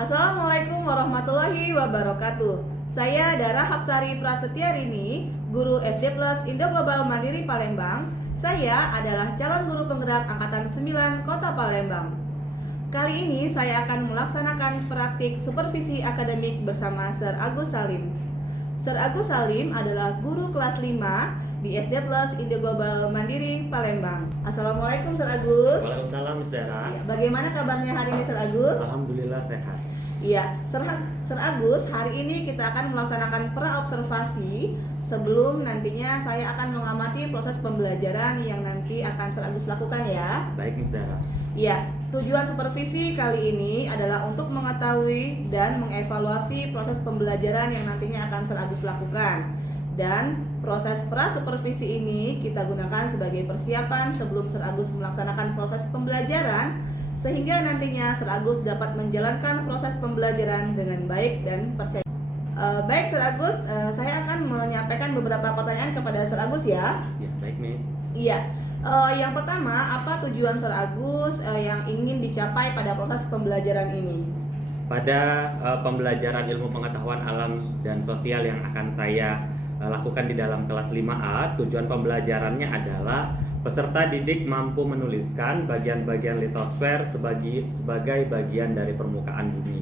Assalamualaikum warahmatullahi wabarakatuh. Saya Dara Hapsari Prasetyarini, guru SD Plus Indo Global Mandiri Palembang. Saya adalah calon guru penggerak Angkatan 9 Kota Palembang. Kali ini saya akan melaksanakan praktik supervisi akademik bersama Sir Agus Salim. Sir Agus Salim adalah guru kelas 5 di SD Plus Indo Global Mandiri Palembang. Assalamualaikum Sir Agus. Waalaikumsalam Miss Dara. Ya, bagaimana kabarnya hari ini Sir Agus? Alhamdulillah sehat. Iya, Sir Agus, hari ini kita akan melaksanakan pra-observasi sebelum nantinya saya akan mengamati proses pembelajaran yang nanti akan Sir Agus lakukan ya. Baik Miss Dara. Iya, tujuan supervisi kali ini adalah untuk mengetahui dan mengevaluasi proses pembelajaran yang nantinya akan Sir Agus lakukan. Dan proses pra-supervisi ini kita gunakan sebagai persiapan sebelum Sir Agus melaksanakan proses pembelajaran, sehingga nantinya Sir Agus dapat menjalankan proses pembelajaran dengan baik dan percaya. Baik Sir Agus, saya akan menyampaikan beberapa pertanyaan kepada Sir Agus ya. Ya, baik Miss. Iya. Yang pertama, apa tujuan Sir Agus yang ingin dicapai pada proses pembelajaran ini? Pada pembelajaran ilmu pengetahuan alam dan sosial yang akan saya lakukan di dalam kelas 5A, tujuan pembelajarannya adalah peserta didik mampu menuliskan bagian-bagian litosfer sebagai bagian dari permukaan bumi.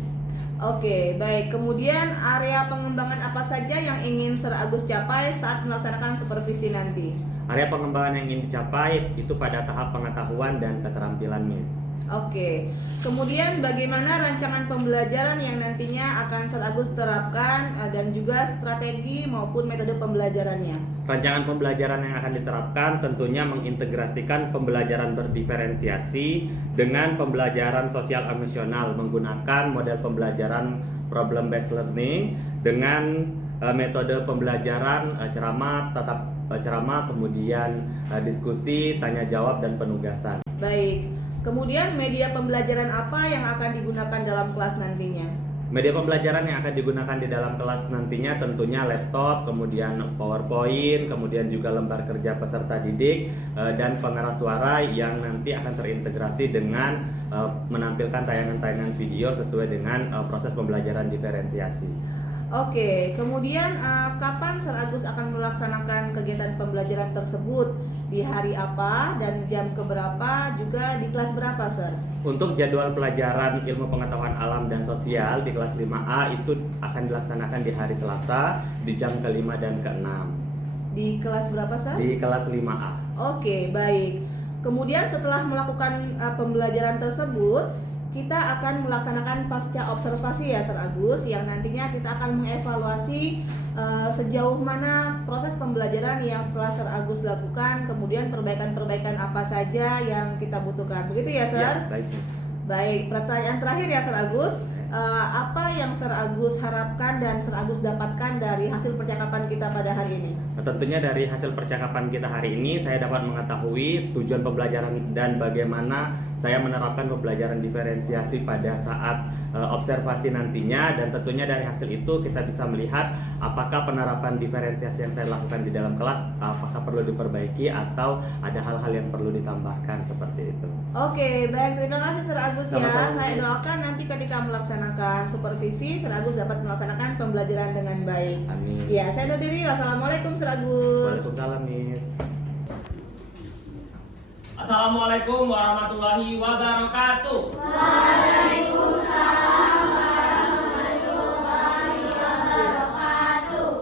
Oke, baik. Kemudian area pengembangan apa saja yang ingin Sir Agus capai saat melaksanakan supervisi nanti? Area pengembangan yang ingin dicapai itu pada tahap pengetahuan dan keterampilan Miss. Oke. Kemudian bagaimana rancangan pembelajaran yang nantinya akan Sir Agus terapkan dan juga strategi maupun metode pembelajarannya? Rancangan pembelajaran yang akan diterapkan tentunya mengintegrasikan pembelajaran berdiferensiasi dengan pembelajaran sosial emosional menggunakan model pembelajaran problem based learning dengan metode pembelajaran ceramah, kemudian diskusi, tanya jawab dan penugasan. Baik. Kemudian media pembelajaran apa yang akan digunakan dalam kelas nantinya? Media pembelajaran yang akan digunakan di dalam kelas nantinya tentunya laptop, kemudian PowerPoint, kemudian juga lembar kerja peserta didik dan pengeras suara yang nanti akan terintegrasi dengan menampilkan tayangan-tayangan video sesuai dengan proses pembelajaran diferensiasi. Oke, kemudian kapan Sir Agus akan melaksanakan kegiatan pembelajaran tersebut? Di hari apa dan jam keberapa, juga di kelas berapa, Sir? Untuk jadwal pelajaran ilmu pengetahuan alam dan sosial di kelas 5A itu akan dilaksanakan di hari Selasa di jam ke-5 dan ke-6. Di kelas berapa, Sir? Di kelas 5A. Oke, baik. Kemudian setelah melakukan pembelajaran tersebut, kita akan melaksanakan pasca observasi ya Sir Agus, yang nantinya kita akan mengevaluasi sejauh mana proses pembelajaran yang telah Sir Agus lakukan, kemudian perbaikan-perbaikan apa saja yang kita butuhkan. Begitu ya Sir? Ya, baik. Baik, pertanyaan terakhir ya Sir Agus. Apa yang Sir Agus harapkan dan Sir Agus dapatkan dari hasil percakapan kita pada hari ini? Tentunya dari hasil percakapan kita hari ini saya dapat mengetahui tujuan pembelajaran dan bagaimana saya menerapkan pembelajaran diferensiasi pada saat observasi nantinya, dan tentunya dari hasil itu kita bisa melihat apakah penerapan diferensiasi yang saya lakukan di dalam kelas apakah perlu diperbaiki atau ada hal-hal yang perlu ditambahkan seperti itu. Oke, baik, terima kasih Sir Agus ya. Sama-sama, Saya Miss. doakan nanti ketika melaksanakan supervisi Sir Agus dapat melaksanakan pembelajaran dengan baik. Amin. Ya, saya undur diri. Wassalamualaikum Sir Agus. Waalaikumsalam Miss. Assalamualaikum warahmatullahi wabarakatuh.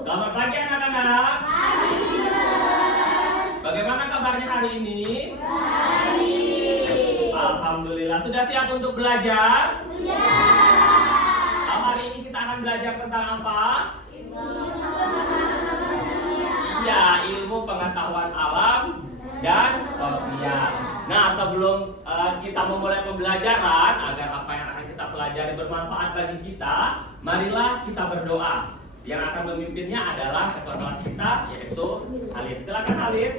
Selamat pagi anak-anak. Bagaimana kabarnya hari ini? Alhamdulillah. Sudah siap untuk belajar? Hari ini kita akan belajar tentang apa? Iya, ilmu pengetahuan alam dan sosial. Nah, sebelum kita memulai pembelajaran agar apa yang akan kita pelajari bermanfaat bagi kita, marilah kita berdoa. Yang akan memimpinnya adalah ketua kelas kita, yaitu Halid. Silakan Halid.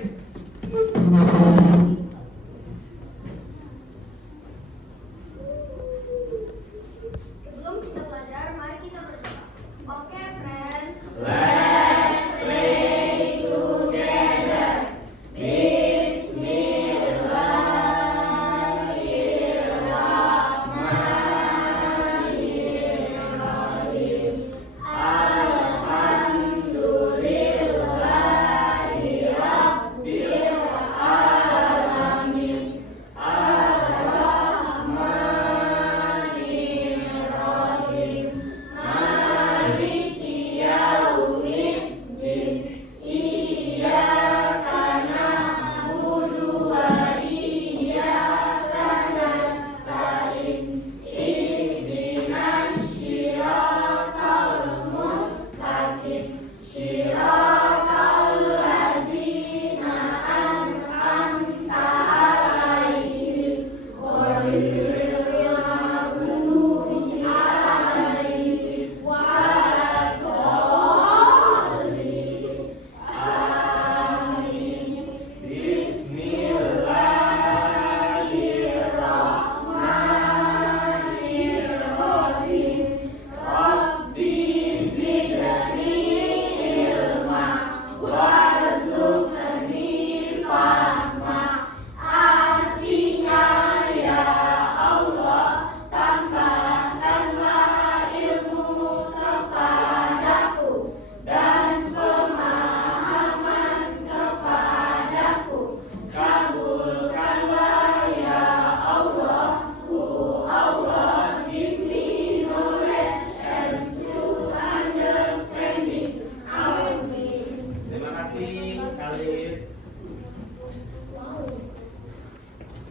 Sebelum kita belajar, mari kita berdoa. Oke, friend. Let's pray together. Bismillahirrahmanirrahim.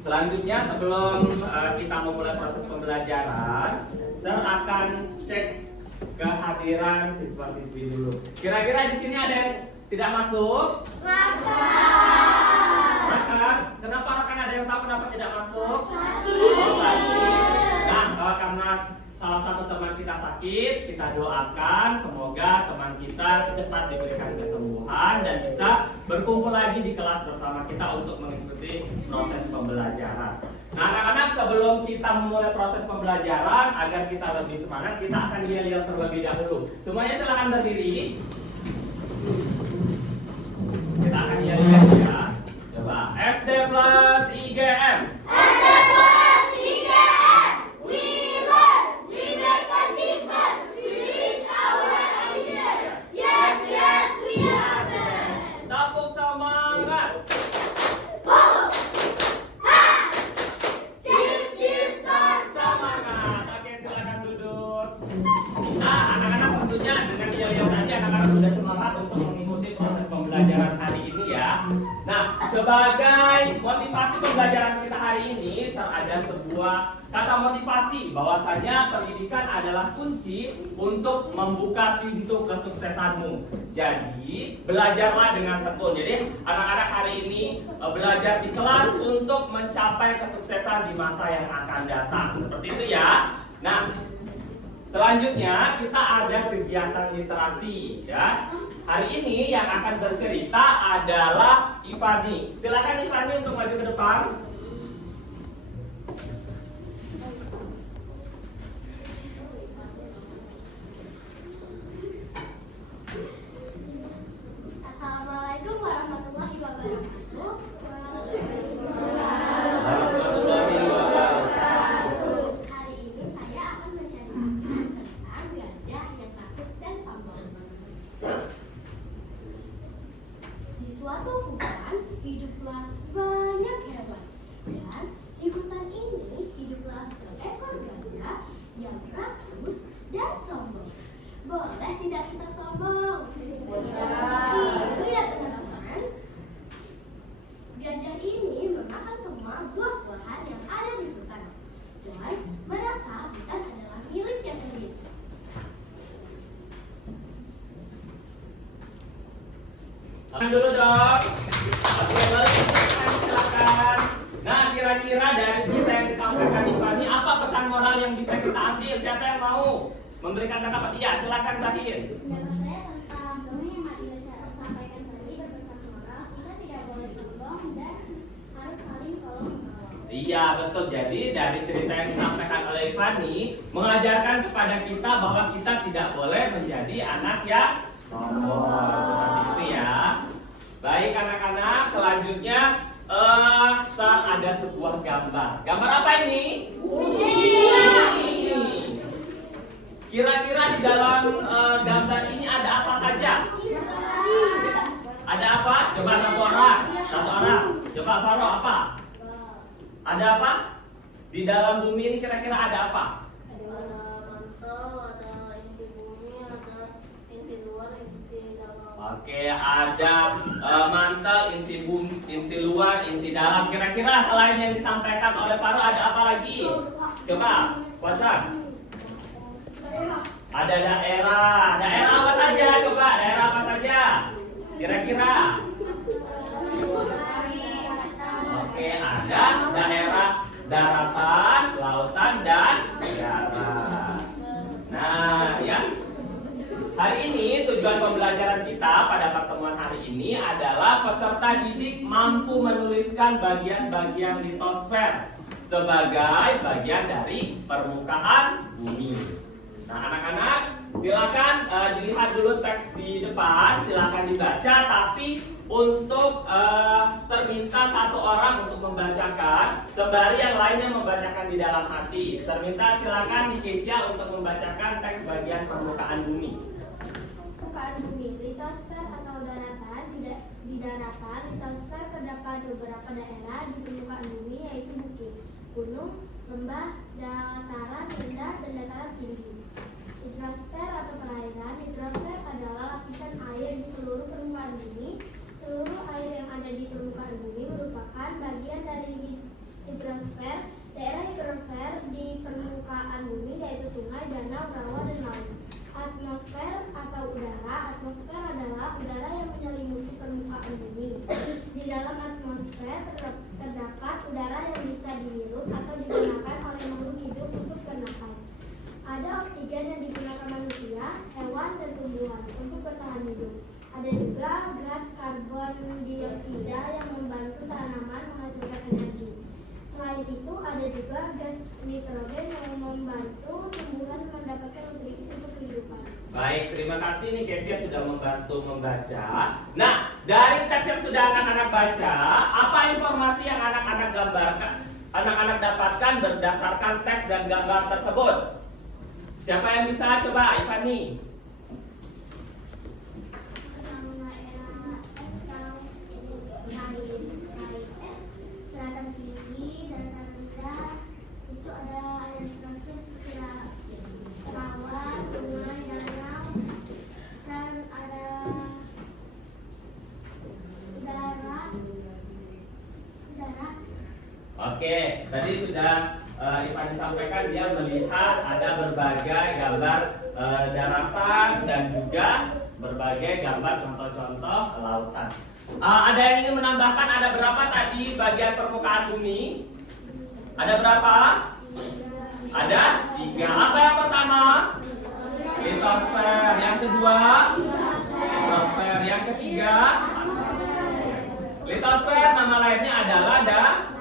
selanjutnya sebelum kita memulai proses pembelajaran, saya akan cek kehadiran siswa-siswi dulu. Kira-kira di sini ada yang tidak masuk? Rekan, kenapa rekan ada yang tahu kenapa tidak masuk? Oh, sakit. Nah, karena salah satu teman kita sakit, kita doakan semoga teman kita cepat diberikan kesembuhan dan bisa berkumpul lagi di kelas bersama kita untuk mengikuti proses pembelajaran. Nah, anak-anak, sebelum kita memulai proses pembelajaran, agar kita lebih semangat, kita akan yel-yel terlebih dahulu. Semuanya silakan berdiri. Kita akan yel-yel ya. Coba SD plus IGM. SD plus IGM. We learn, we make achievement, we reach our ambition. Yes, yes, we have it. Tepuk semangat. Oh, ha, cheers, cheers, start, Semangat. Oke, silakan duduk. Nah, anak-anak tentunya dengan yel-yel tadi anak-anak sudah semangat untuk mengikuti proses pembelajaran hari ini ya. Nah, sebagai motivasi pembelajaran kita hari ini, ada sebuah kata motivasi bahwasanya pendidikan adalah kunci untuk membuka pintu kesuksesanmu. Jadi, belajarlah dengan tekun. Jadi, anak-anak hari ini belajar di kelas untuk mencapai kesuksesan di masa yang akan datang. Seperti itu ya. Nah, selanjutnya kita ada kegiatan literasi ya. Hari ini yang akan bercerita adalah Ivani. Silakan Ivani untuk maju ke depan. Assalamualaikum warahmatullahi wabarakatuh. Hari ini saya akan menceritakan tentang gajah yang rakus dan sombong. Di suatu hutan hiduplah banyak hewan, dan di hutan ini hiduplah seekor gajah yang rakus dan sombong. Boleh tidak kita sombong? Lihat teman-teman, gajah ini memakan semua buah-buahan yang ada di hutan dan merasa hutan adalah miliknya sendiri. Tahan dulu dong. Oke, boleh silakan. Nah, kira-kira dari cerita yang disampaikan Ivani, apa pesan moral yang bisa kita ambil? Siapa yang mau memberikan tanggapan? Iya, silakan Zahir. Pendapat saya tentang dongeng yang Adil sampaikan tadi berpesan moral, kita tidak boleh sombong dan harus saling tolong menolong. Iya, betul. Jadi dari cerita yang disampaikan oleh Ivani mengajarkan kepada kita bahwa kita tidak boleh menjadi anak yang sombong. Seperti itu ya. Baik anak-anak, selanjutnya ada sebuah gambar. Gambar apa ini? Ini. Kira-kira di dalam gambar ini ada apa saja? Ada apa? Coba satu orang. Coba Faro, apa? Ada apa? Di dalam bumi ini kira-kira ada apa? Ada mantel, ada inti bumi, ada inti luar, inti dalam. Oke, ada mantel, inti bumi, inti luar, inti dalam. Kira-kira selain yang disampaikan oleh Faro ada apa lagi? Coba, Wasan. Ada daerah. Daerah apa saja? Coba, daerah apa saja? Kira-kira. Oke, ada daerah daratan, lautan, dan darat. Nah, ya. Hari ini tujuan pembelajaran kita pada pertemuan hari ini adalah peserta didik mampu menuliskan bagian-bagian litosfer sebagai bagian dari permukaan bumi. Nah, anak-anak, silakan dilihat dulu teks di depan, silakan dibaca. Tapi untuk minta satu orang untuk membacakan, sembari yang lainnya membacakan di dalam hati. Minta silakan di Kesia untuk membacakan teks bagian permukaan bumi. Permukaan bumi, litosfer atau daratan. Di daratan, litosfer terdapat beberapa daerah di permukaan bumi, yaitu bukit, gunung, lembah, dataran rendah, dan dataran tinggi. Hidrosfer atau perairan. Hidrosfer adalah lapisan air di seluruh permukaan bumi. Seluruh air yang ada di permukaan bumi merupakan bagian dari Hidrosfer. Daerah hidrosfer di permukaan bumi yaitu sungai, danau, rawa, dan laut. Atmosfer atau udara. Atmosfer adalah udara yang menyelimuti permukaan bumi. Di dalam atmosfer terdapat udara yang bisa dihirup atau digunakan oleh makhluk hidup untuk bernafas. Ada oksigen yang digunakan manusia, hewan, dan tumbuhan untuk bertahan hidup. Ada juga gas karbon dioksida yang membantu tanaman menghasilkan energi. Selain itu, ada juga gas nitrogen yang membantu tumbuhan mendapatkan nutrisi untuk kehidupan. Baik, terima kasih nih Kesia sudah membantu membaca. Nah, dari teks yang sudah anak-anak baca, apa informasi yang anak-anak gambarkan, anak-anak dapatkan berdasarkan teks dan gambar tersebut? Siapa yang bisa coba, Ivani? Selatan tinggi, daratan rendah, itu ada proses rawa, sungai, danau, dan ada udara. Oke, tadi sudah Ivani sampaikan dia melihat ada berbagai gambar daratan dan juga berbagai gambar contoh-contoh lautan. Ada yang ingin menambahkan, ada berapa tadi bagian permukaan bumi? Ada berapa? Ada 3. Apa yang pertama? Litosfer. Yang kedua? Hidrosfer. Yang ketiga? Litosfer nama lainnya adalah daratan.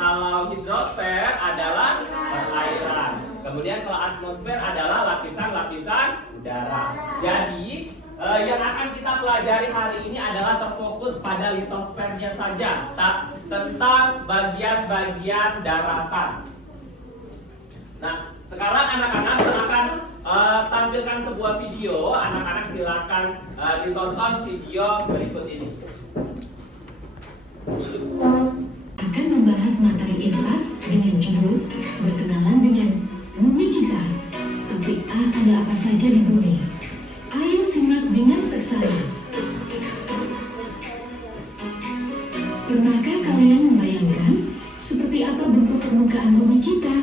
Kalau hidrosfer adalah perairan. Kemudian kalau atmosfer adalah lapisan-lapisan udara. Jadi yang akan kita pelajari hari ini adalah terfokus pada litosfernya saja, tentang bagian-bagian daratan. Nah, sekarang anak-anak akan tampilkan sebuah video. Anak-anak silakan ditonton video berikut ini. Akan membahas materi infas dengan judul berkenalan dengan bumi kita. Topik A, ada apa saja di bumi? Ayo simak dengan seksama. Pernahkah kalian membayangkan seperti apa bentuk permukaan bumi kita?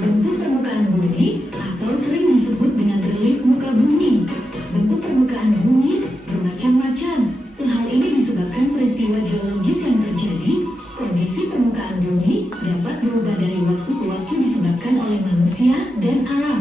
Bentuk permukaan bumi atau sering disebut dengan relief muka bumi. Bentuk permukaan bumi bermacam-macam. Hal ini disebabkan peristiwa geologis yang terjadi. Kondisi permukaan bumi dapat berubah dari waktu ke waktu disebabkan oleh manusia dan alam.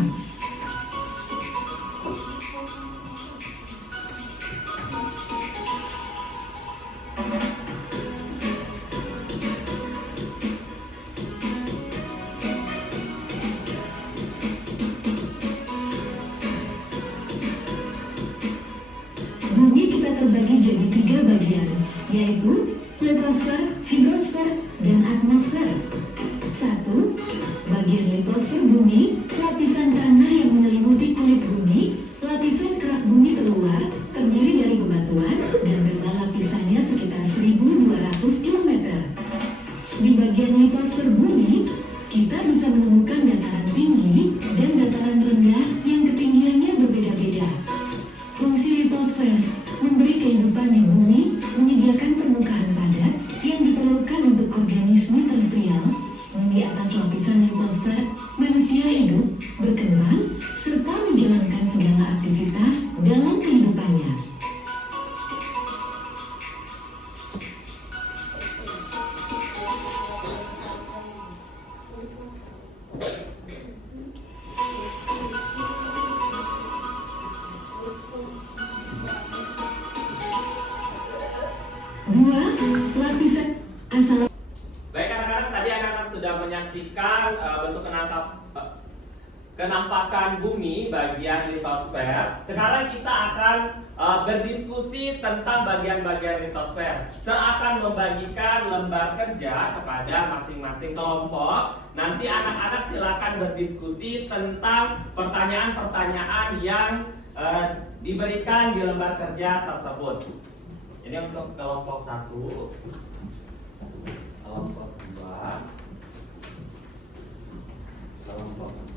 Bumi kita terbagi jadi 3 bagian, yaitu litosfer, hidrosfer, dan atmosfer. 1. Bagian litosfer bumi, lapisan tanah yang menyelimuti kulit bumi. Lapisan kerak bumi terluar, terdiri dari bebatuan, dan tebal lapisannya sekitar 1.200 km. Di bagian litosfer bumi, kita bisa menemukan dataran tinggi dan dataran rendah yang ketinggiannya berbeda-beda. Fungsi litosfer memberi kehidupan di bumi, menyediakan permukaan padat yang diperlukan untuk organisme terestrial. Di atas lapisan litosfer, manusia hidup, berkembang, serta menjalankan segala aktivitas dalam kehidupannya. Dua, lapisan asal. Baik anak-anak, tadi anak-anak sudah menyaksikan bentuk kenampakan bumi bagian litosfer. Sekarang kita akan berdiskusi tentang bagian-bagian litosfer. Saya akan membagikan lembar kerja kepada masing-masing kelompok. Nanti anak-anak silakan berdiskusi tentang pertanyaan-pertanyaan yang diberikan di lembar kerja tersebut. Ini untuk kelompok 1, kelompok 2, kelompok 3.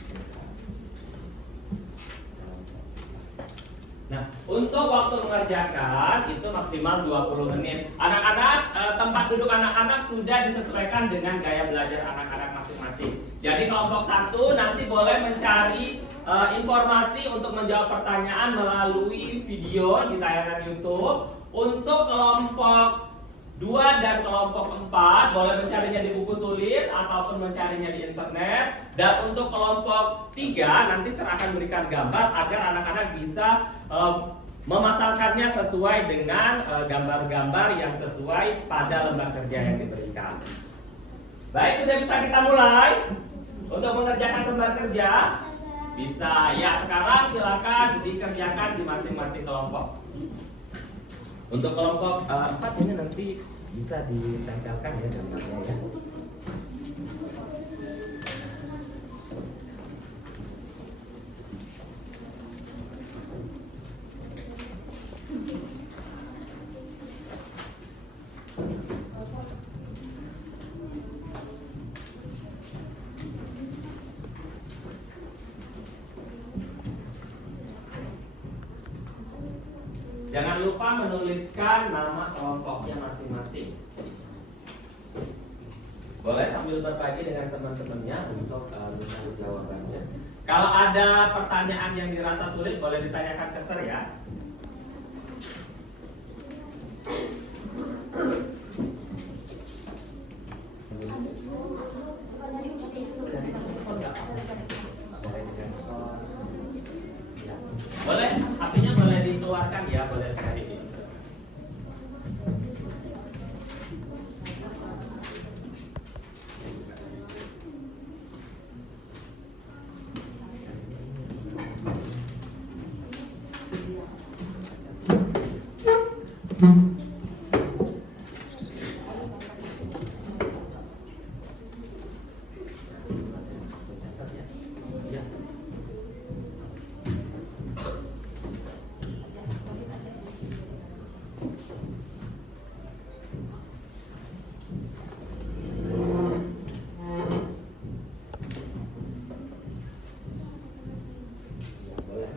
Nah, untuk untuk waktu mengerjakan itu maksimal 20 menit. Anak-anak, tempat duduk anak-anak sudah disesuaikan dengan gaya belajar anak-anak masing-masing. Jadi kelompok 1 nanti boleh mencari informasi untuk menjawab pertanyaan melalui video di tayangan YouTube. Untuk kelompok 2 dan kelompok 4 boleh mencarinya di buku tulis ataupun mencarinya di internet. Dan untuk kelompok 3 nanti saya akan berikan gambar agar anak-anak bisa memasangkannya sesuai dengan gambar-gambar yang sesuai pada lembar kerja yang diberikan. Baik, sudah bisa kita mulai untuk mengerjakan lembar kerja? Bisa. Ya, sekarang silakan dikerjakan di masing-masing kelompok. Untuk kelompok 4 ini nanti bisa ditempelkan ya gambarnya ya. Jangan lupa menuliskan nama kelompoknya masing-masing. Boleh sambil berbagi dengan teman-temannya untuk mencari jawabannya. Kalau ada pertanyaan yang dirasa sulit, boleh ditanyakan ke Sir ya. Boleh, HP-nya boleh dikeluarkan ya, boleh sekali.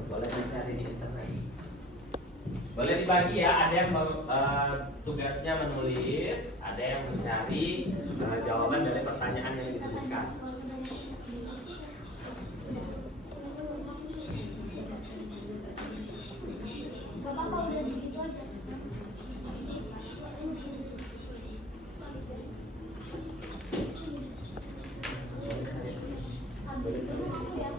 Boleh mencari di internet. Boleh dibagi ya, ada yang tugasnya menulis, ada yang mencari jawaban dari pertanyaan yang diberikan. Gak apa-apa, udah segitu aja. Habis itu aku ya.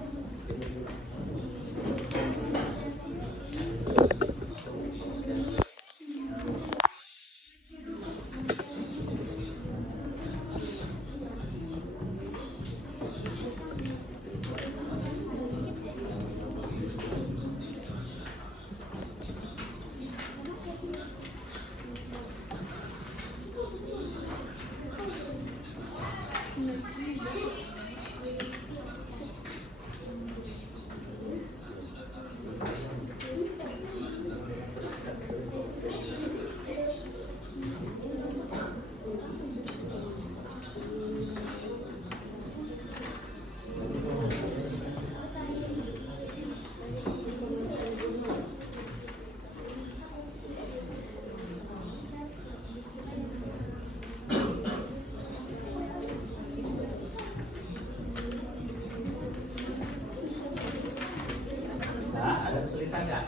Ada kesulitan nggak?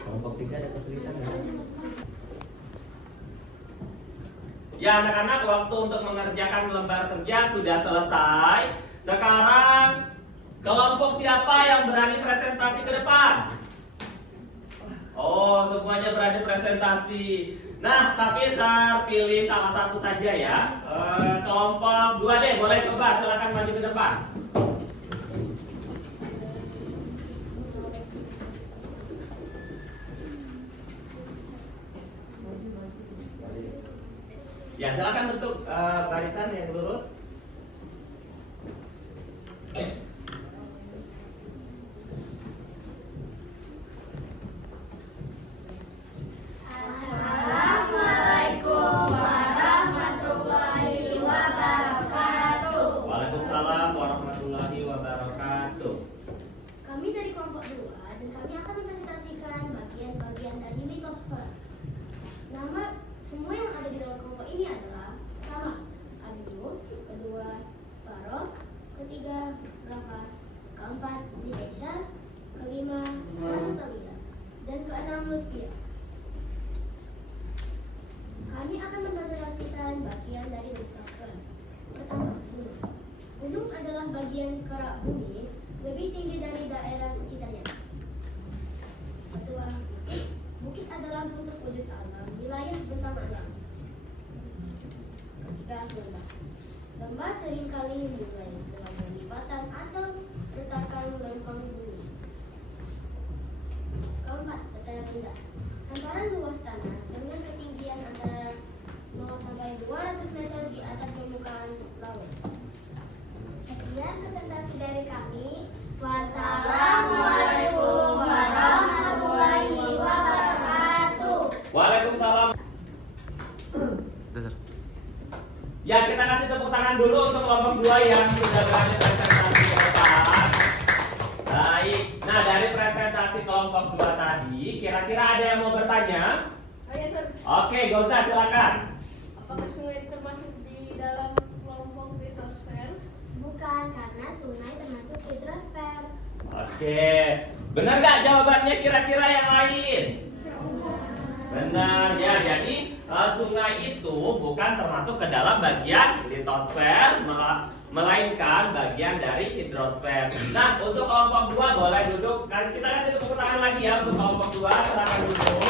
Kelompok 3 ada kesulitan nggak? Ya anak-anak, waktu untuk mengerjakan lembar kerja sudah selesai. Sekarang kelompok siapa yang berani presentasi ke depan? Oh, semuanya berani presentasi. Nah, tapi saya pilih salah satu saja ya. Kelompok 2 deh, boleh coba, silakan maju ke depan. Ya, silakan bentuk barisan yang lurus. Assalamualaikum warahmatullahi wabarakatuh. Waalaikumsalam warahmatullahi wabarakatuh. Kami dari kelompok 2 dan kami akan mempresentasikan bagian-bagian dari litosfer. Nama semua yang ada di dalam kelompok ini adalah pertama Abidu, kedua Faro, ketiga Rafa, keempat Dikesha, kelima Natalia, dan keenam Lutfia. Kami akan mempresentasikan bagian dari litosfer. Pertama, gunung. Gunung adalah bagian kerak bumi lebih tinggi dari daerah sekitarnya. Kedua, bukit adalah bentuk wujud alam, wilayah bentang alam. Ketiga, lembah. Lembah seringkali dimulai sebagai lipatan atau retakan lempeng bumi. Keempat, dataran rendah. Hamparan luas tanah dengan ketinggian antara 0 sampai 200 meter di atas permukaan laut. Sekian presentasi dari kami. Wassalamualaikum warahmatullahi wabarakatuh. Waalaikumsalam. Ya, kita kasih tepuk tangan dulu untuk kelompok 2 yang sudah berani presentasi ke depan. Baik. Nah, dari presentasi kelompok 2 tadi, kira-kira ada yang mau bertanya? Saya Sir, Oke, Goza silakan. apakah sungai termasuk di dalam kelompok litosfer? Bukan, karena sungai termasuk hidrosfer. Oke, benar nggak jawabannya kira-kira yang lain? Benar ya, jadi sungai itu bukan termasuk ke dalam bagian litosfer, melainkan bagian dari hidrosfer. Nah, untuk kelompok 2 boleh duduk. Kita kasih tepuk tangan lagi ya untuk kelompok 2, silakan duduk.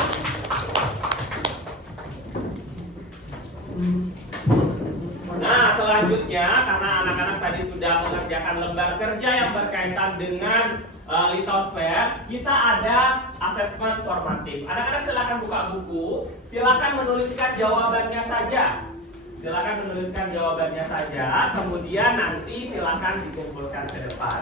Nah, selanjutnya karena anak-anak tadi sudah mengerjakan lembar kerja yang berkaitan dengan litosfer, kita ada asesmen formatif. Anak-anak silakan buka buku, silakan menuliskan jawabannya saja. Silakan menuliskan jawabannya saja, kemudian nanti silakan dikumpulkan ke depan.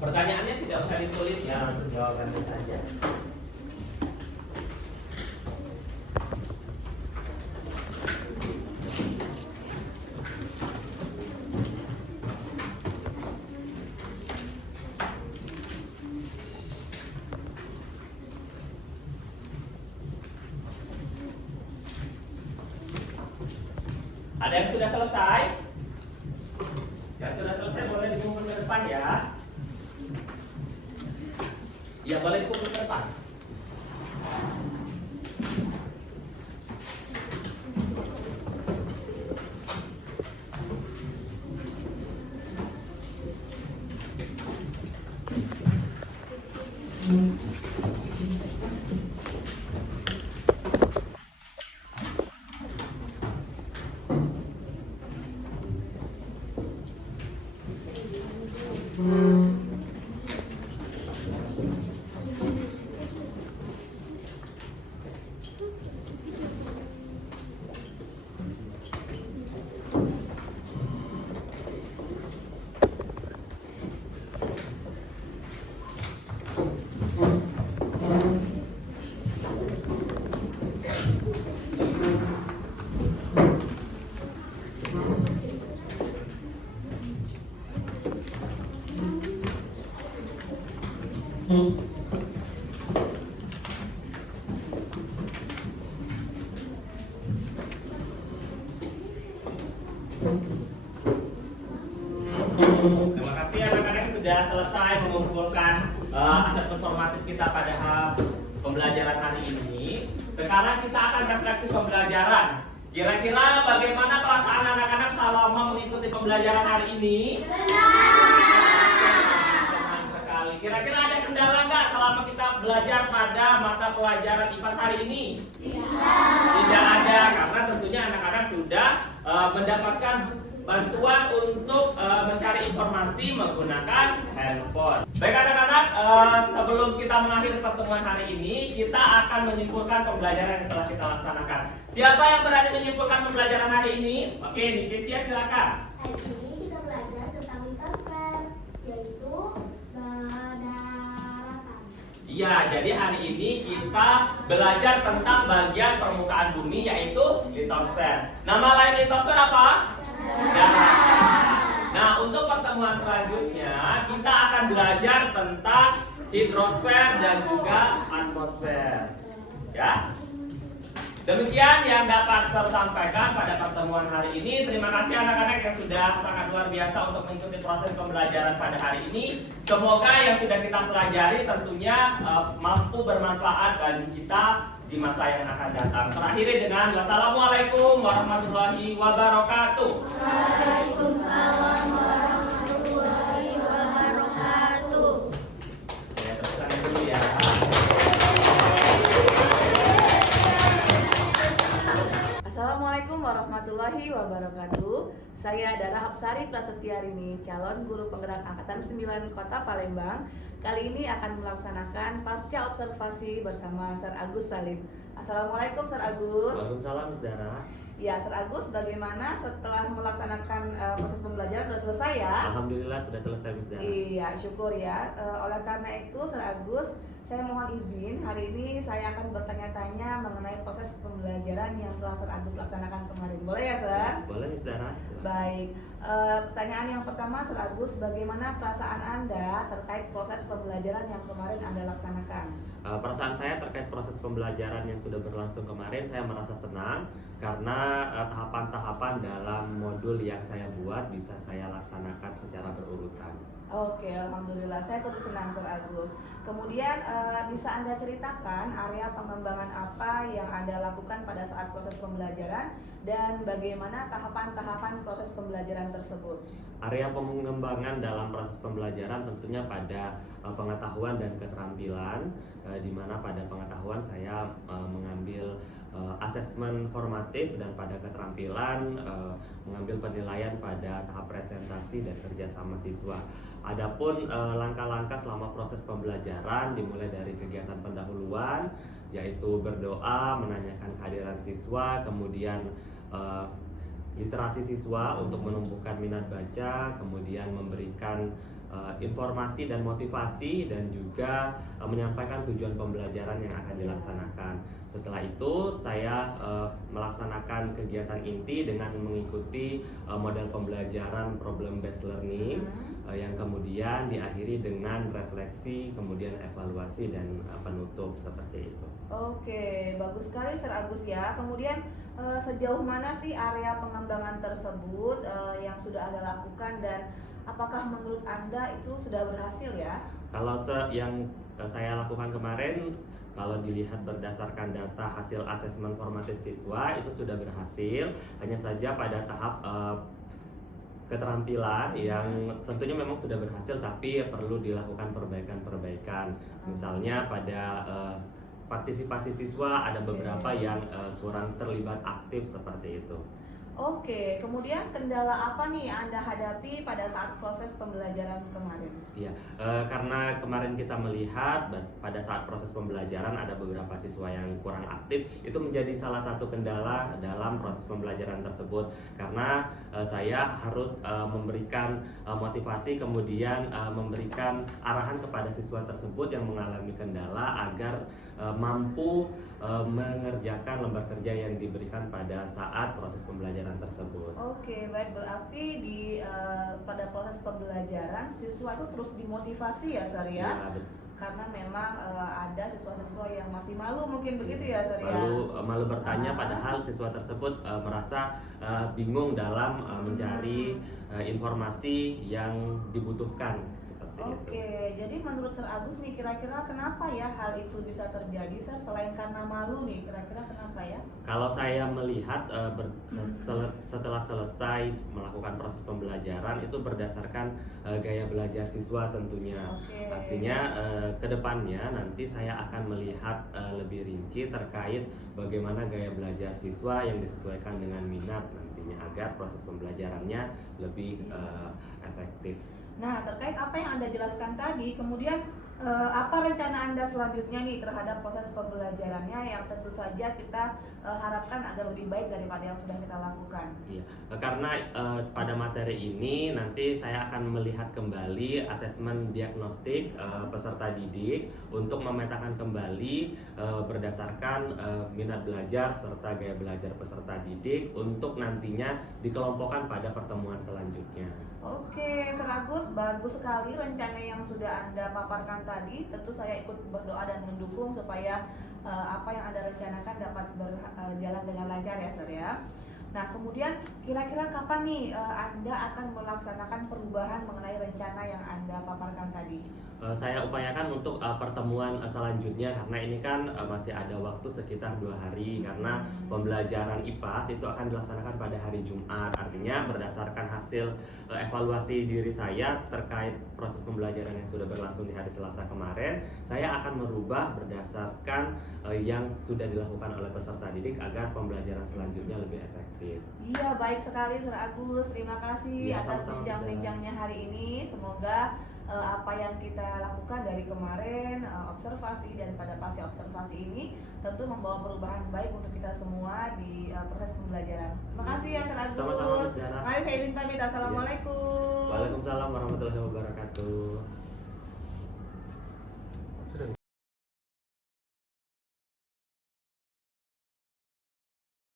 Pertanyaannya tidak usah ditulis ya, langsung jawabannya saja. Ada yang sudah selesai? Yang sudah selesai boleh dikumpul ke depan ya. Ya, boleh dikumpul ke depan. Terima kasih anak-anak sudah selesai mengumpulkan asesmen formatif kita pada pembelajaran hari ini. Sekarang kita akan refleksi pembelajaran. Kira-kira bagaimana perasaan anak-anak selama mengikuti pembelajaran hari ini? Senang sekali. Kira-kira ada kendala nggak selama kita belajar pada mata pelajaran IPA hari ini? Tidak ada, karena tentunya anak-anak sudah mendapatkan bantuan untuk mencari informasi menggunakan handphone. Baik anak-anak, sebelum kita mengakhiri pertemuan hari ini, kita akan menyimpulkan pembelajaran yang telah kita laksanakan. Siapa yang berani menyimpulkan pembelajaran hari ini? Oke, Nitisia silakan. Hari ini kita belajar tentang litosfer, yaitu daratan. Iya, jadi hari ini kita belajar tentang bagian permukaan bumi, yaitu litosfer. Nama lain litosfer apa? Daratan. Nah, untuk pertemuan selanjutnya kita akan belajar tentang hidrosfer dan juga atmosfer. Ya. Demikian yang dapat saya sampaikan pada pertemuan hari ini. Terima kasih anak-anak yang sudah sangat luar biasa untuk mengikuti proses pembelajaran pada hari ini. Semoga yang sudah kita pelajari tentunya mampu bermanfaat bagi kita di masa yang akan datang. Terakhir dengan wassalamualaikum warahmatullahi wabarakatuh. Waalaikumsalam warahmatullahi wabarakatuh. Ya, terus tangan dulu ya. Assalamualaikum warahmatullahi wabarakatuh. Saya Dara Hafsari Prasetyarini, calon guru penggerak Angkatan 9 Kota Palembang. Kali ini akan melaksanakan pasca observasi bersama Sir Agus Salim. Assalamualaikum Sir Agus. Waalaikumsalam Miss Dara. Ya Sir Agus, bagaimana setelah melaksanakan proses pembelajaran sudah selesai ya? Alhamdulillah sudah selesai Miss Dara. Iya, syukur ya. Oleh karena itu, Sir Agus, saya mohon izin hari ini saya akan bertanya-tanya mengenai proses pembelajaran yang telah Sir Agus laksanakan kemarin. Boleh ya, Sir? Boleh Miss Dara. Baik. Pertanyaan yang pertama, Sir Agus, bagaimana perasaan Anda terkait proses pembelajaran yang kemarin Anda laksanakan? Perasaan saya terkait proses pembelajaran yang sudah berlangsung kemarin, saya merasa senang karena tahapan-tahapan dalam modul yang saya buat bisa saya laksanakan secara berurutan. Oke, alhamdulillah. Saya turut senang, Sir Agus. Kemudian bisa Anda ceritakan area pengembangan apa yang Anda lakukan pada saat proses pembelajaran dan bagaimana tahapan-tahapan proses pembelajaran tersebut? Area pengembangan dalam proses pembelajaran tentunya pada pengetahuan dan keterampilan, di mana pada pengetahuan saya mengambil asesmen formatif dan pada keterampilan mengambil penilaian pada tahap presentasi dan kerjasama siswa. Adapun langkah-langkah selama proses pembelajaran dimulai dari kegiatan pendahuluan, yaitu berdoa, menanyakan kehadiran siswa, kemudian literasi siswa untuk menumbuhkan minat baca, kemudian memberikan informasi dan motivasi, dan juga menyampaikan tujuan pembelajaran yang akan dilaksanakan. Setelah itu saya melaksanakan kegiatan inti dengan mengikuti model pembelajaran problem based learning yang kemudian diakhiri dengan refleksi, kemudian evaluasi dan penutup seperti itu. Oke, bagus sekali Sir Agus ya. Kemudian sejauh mana sih area pengembangan tersebut yang sudah Anda lakukan dan apakah menurut Anda itu sudah berhasil ya? Kalau yang saya lakukan kemarin, kalau dilihat berdasarkan data hasil asesmen formatif siswa itu sudah berhasil, hanya saja pada tahap keterampilan yang tentunya memang sudah berhasil tapi perlu dilakukan perbaikan-perbaikan. Misalnya pada partisipasi siswa ada beberapa yang kurang terlibat aktif seperti itu. Oke, kemudian kendala apa nih yang Anda hadapi pada saat proses pembelajaran kemarin? Iya, karena kemarin kita melihat pada saat proses pembelajaran ada beberapa siswa yang kurang aktif, itu menjadi salah satu kendala dalam proses pembelajaran tersebut. Karena saya harus memberikan motivasi, kemudian memberikan arahan kepada siswa tersebut yang mengalami kendala agar mampu mengerjakan lembar kerja yang diberikan pada saat proses pembelajaran tersebut. Oke, baik, berarti pada proses pembelajaran siswa itu terus dimotivasi ya, Sar ya? Ya, karena memang ada siswa-siswa yang masih malu mungkin begitu ya Sir ya? Malu bertanya, padahal siswa tersebut merasa bingung dalam mencari informasi yang dibutuhkan seperti itu. Oke, jadi menurut Sir Agus nih kira-kira kenapa ya hal itu bisa terjadi Sir? Selain karena malu nih, kira-kira kenapa ya? Kalau saya melihat setelah selesai melakukan proses pembelajaran itu berdasarkan gaya belajar siswa tentunya. Oke. Artinya kedepannya nanti saya akan melihat lebih rinci terkait bagaimana gaya belajar siswa yang disesuaikan dengan minat nantinya agar proses pembelajarannya lebih efektif. Nah, terkait apa yang Anda jelaskan tadi, kemudian apa rencana Anda selanjutnya nih terhadap proses pembelajarannya yang tentu saja kita harapkan agar lebih baik daripada yang sudah kita lakukan? Iya, karena pada materi ini nanti saya akan melihat kembali asesmen diagnostik peserta didik untuk memetakan kembali berdasarkan minat belajar serta gaya belajar peserta didik untuk nantinya dikelompokkan pada pertemuan selanjutnya. Oke, Sir Agus, bagus sekali rencana yang sudah Anda paparkan tadi. Tentu saya ikut berdoa dan mendukung supaya apa yang Anda rencanakan dapat berjalan dengan lancar ya Sir ya. Nah, kemudian kira-kira kapan nih Anda akan melaksanakan perubahan mengenai rencana yang Anda paparkan tadi? Saya upayakan untuk pertemuan selanjutnya karena ini kan masih ada waktu sekitar 2 hari karena pembelajaran IPAS itu akan dilaksanakan pada hari Jumat. Artinya berdasarkan hasil evaluasi diri saya terkait proses pembelajaran yang sudah berlangsung di hari Selasa kemarin, saya akan merubah berdasarkan yang sudah dilakukan oleh peserta didik agar pembelajaran selanjutnya lebih efektif. Iya, baik sekali Sir Agus. Terima kasih Ya, atas sama-sama, bincang-bincangnya hari ini. Semoga apa yang kita lakukan dari kemarin, observasi dan pada pasca observasi ini tentu membawa perubahan baik untuk kita semua di proses pembelajaran. Terima kasih ya Sir Agus. Sama-sama, Miss Dara. Mari saya izin pamit. Assalamualaikum. Waalaikumsalam warahmatullahi wabarakatuh.